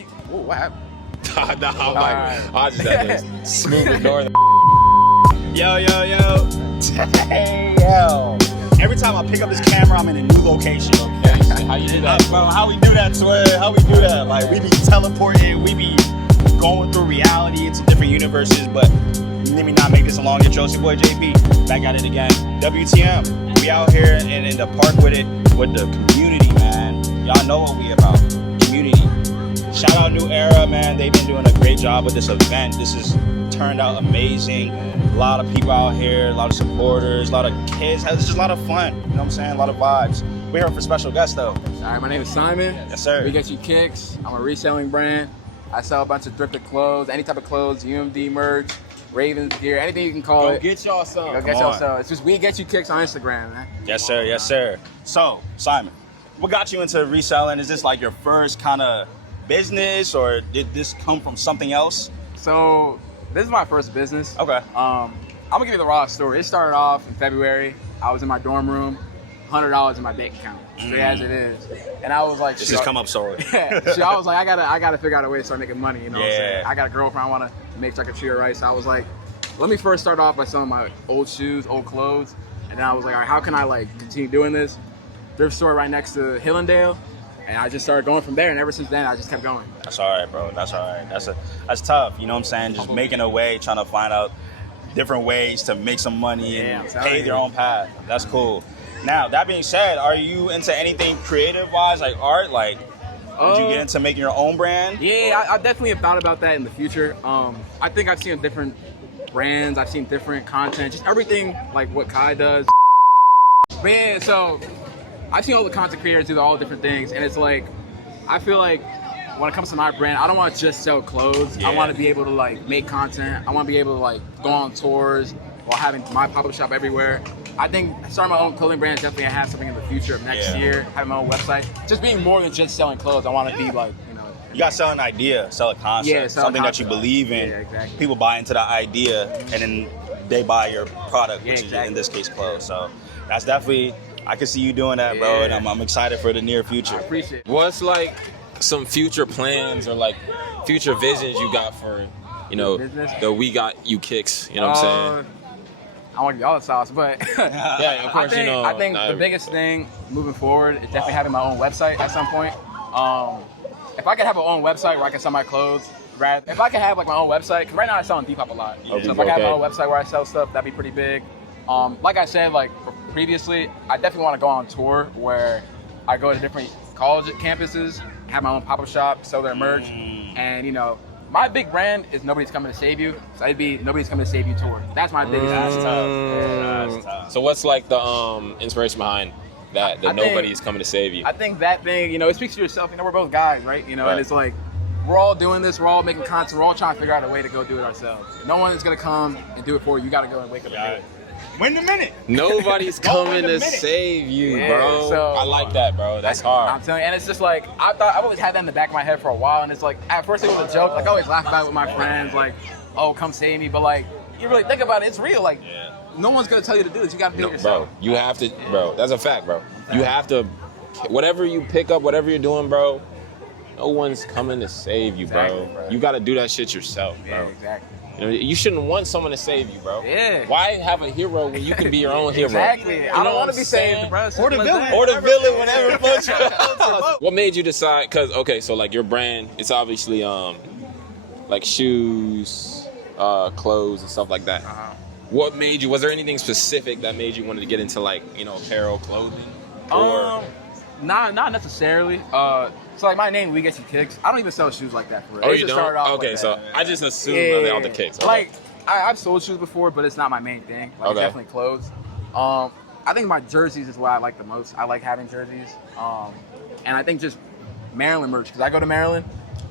Ooh, what happened? I'm like, I just had to smooth ignore the Yo. Damn. Every time I pick up this camera, I'm in a new location. Okay, how you do that? Bro, how we do that, Twin? How we do that? Like, we be teleporting, we be going through reality into different universes, but let me not make this a long intro. It's your boy JP, back at it again. WTM. We out here in the park with it, with the community, man. Y'all know what we about. Community. Shout out New Era, man. They've been doing a great job with this event. This has turned out amazing. A lot of people out here, a lot of supporters, a lot of kids. It's just a lot of fun. You know what I'm saying? A lot of vibes. We're here for special guests, though. All right, my name is Simon. Yes, sir. We Get You Kicks. I'm a reselling brand. I sell a bunch of thrifted clothes, any type of clothes, UMD merch, Ravens gear, anything you can call it. Go get y'all some. Go get y'all some. It's just We Get You Kicks on Instagram, man. Yes, sir. Yes, sir. So, Simon, what got you into reselling? Is this like your first kind of business, or did this come from something else? So, this is my first business. Okay. I'm gonna give you the raw story. It started off in February. I was in my dorm room, $100 in my bank account, straight as it is. And I was like, This has come up so yeah. So I was like, I gotta figure out a way to start making money, you know what I'm saying? Yeah. I got a girlfriend, I wanna make sure I can treat her right. So I was like, let me first start off by selling my old shoes, old clothes. And then I was like, all right, how can I like continue doing this? Thrift store right next to Hillendale. And I just started going from there, and ever since then, I just kept going. That's all right, bro. That's all right. That's tough. You know what I'm saying? Just making a way, trying to find out different ways to make some money and pave your own path. That's cool. Now, that being said, are you into anything creative-wise, like art? Like, would you get into making your own brand? Yeah, I definitely have thought about that in the future. I think I've seen different brands. I've seen different content, just everything like what Kai does. Man, so I've seen all the content creators do all different things, and it's like, I feel like when it comes to my brand, I don't want to just sell clothes. Yeah. I want to be able to like make content. I want to be able to like go on tours while having my pop-up shop everywhere. I think starting my own clothing brand definitely have something in the future of next year, having my own website. Just being more than just selling clothes. I want to be like, you know. You got to sell an idea, sell a concept, something that you believe in. Yeah, exactly. People buy into the idea, and then they buy your product, which exactly. is in this case clothes. So that's definitely, I can see you doing that, bro, and I'm excited for the near future. I appreciate it. What's like some future plans or like future visions you got for, you know, the We Got You Kicks? You know what I'm saying? I want to give all the sauce, but Yeah, of course, I think the biggest thing moving forward is definitely having my own website at some point. If I could have my own website where I can sell my clothes, if I could have like my own website, because right now I sell on Depop a lot. So if I could have my own website where I sell stuff, that'd be pretty big. Like I said, like previously, I definitely want to go on tour where I go to different college campuses, have my own pop-up shop, sell their merch, and you know, my big brand is Nobody's Coming to Save You. So it'd be Nobody's Coming to Save You tour. That's my biggest. That's tough. Yeah, that's tough. So what's like the inspiration behind that? That nobody's coming to save you. I think that thing, you know, it speaks to yourself. You know, we're both guys, right? You know, and it's like, we're all doing this, we're all making content, we're all trying to figure out a way to go do it ourselves. No one is gonna come and do it for you. You gotta go and wake up and do it. Win the minute. Nobody's coming to save you, bro. So, I like that, bro. That's hard. I'm telling you, and it's just like, I've always had that in the back of my head for a while, and it's like, at first it was a joke, like I always laugh about it with my friends, like, oh, come save me, but like, you really think about it, it's real, like, no one's gonna tell you to do this, you gotta do it yourself. Bro, you have to, bro, that's a fact, bro. You have to, whatever you pick up, whatever you're doing, bro, no one's coming to save you, bro. You gotta do that shit yourself, bro. Yeah, exactly. You know, you shouldn't want someone to save you, bro. Yeah. Why have a hero when you can be your own hero? Exactly. I don't want to be saved, bro. Or the villain. Or the villain, whatever floats your boat. What made you decide? Because, okay, so like your brand, it's obviously like shoes, clothes, and stuff like that. What made you? Was there anything specific that made you want to get into like, you know, apparel, clothing? Or not necessarily. So like my name, We Get You Kicks. I don't even sell shoes like that for real. Oh, It you just don't? started off Okay, like so that. I just assumed all the kicks. Okay. Like I've sold shoes before, but it's not my main thing. Like it's definitely clothes. I think my jerseys is what I like the most. I like having jerseys. And I think just Maryland merch, because I go to Maryland.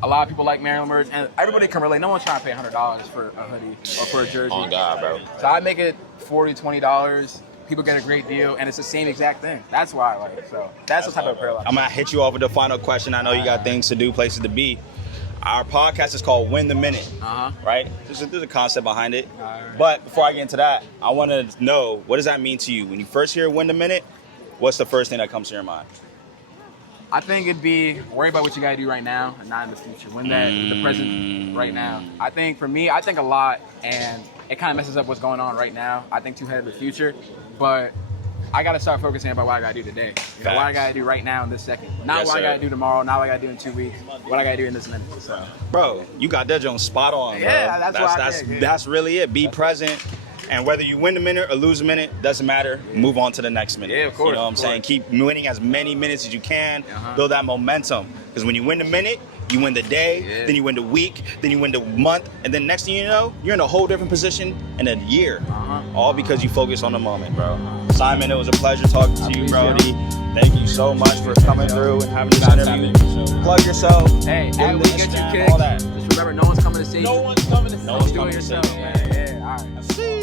A lot of people like Maryland merch, and everybody can relate. No one's trying to pay $100 for a hoodie or for a jersey. Oh God, bro. So I make it $40, $20. People get a great deal, and it's the same exact thing. That's why I like it. So that's the type of apparel I like. I'm gonna hit you off with the final question. I know you got things to do, places to be. Our podcast is called Win the Minute, right? There's a concept behind it. But before I get into that, I want to know, what does that mean to you? When you first hear Win the Minute, what's the first thing that comes to your mind? I think it'd be worry about what you gotta do right now and not in the future. Win that with the present right now. I think for me, I think a lot, and it kind of messes up what's going on right now. I think too ahead of the future, but I gotta start focusing about what I gotta do today. You know, what I gotta do right now in this second. Not what I gotta do tomorrow, not what I gotta do in 2 weeks, what I gotta do in this minute. So, bro, you got that joint spot on, bro. Yeah, that's really it. Be present. And whether you win a minute or lose a minute, doesn't matter. Move on to the next minute. Yeah, of course. You know what I'm saying? Keep winning as many minutes as you can. Build that momentum. Because when you win the minute, you win the day, then you win the week, then you win the month, and then next thing you know, you're in a whole different position in a year. All because you focus on the moment, bro. Simon, it was a pleasure talking to you, Brody. Thank you so much for coming through and having this interview. Plug yourself. Hey, give at them We the Get You Instagram, Kicks. all that. Just remember, no one's coming to see you. No one's coming to see No one's Do coming it to see yourself, you. man. Yeah, all right. See.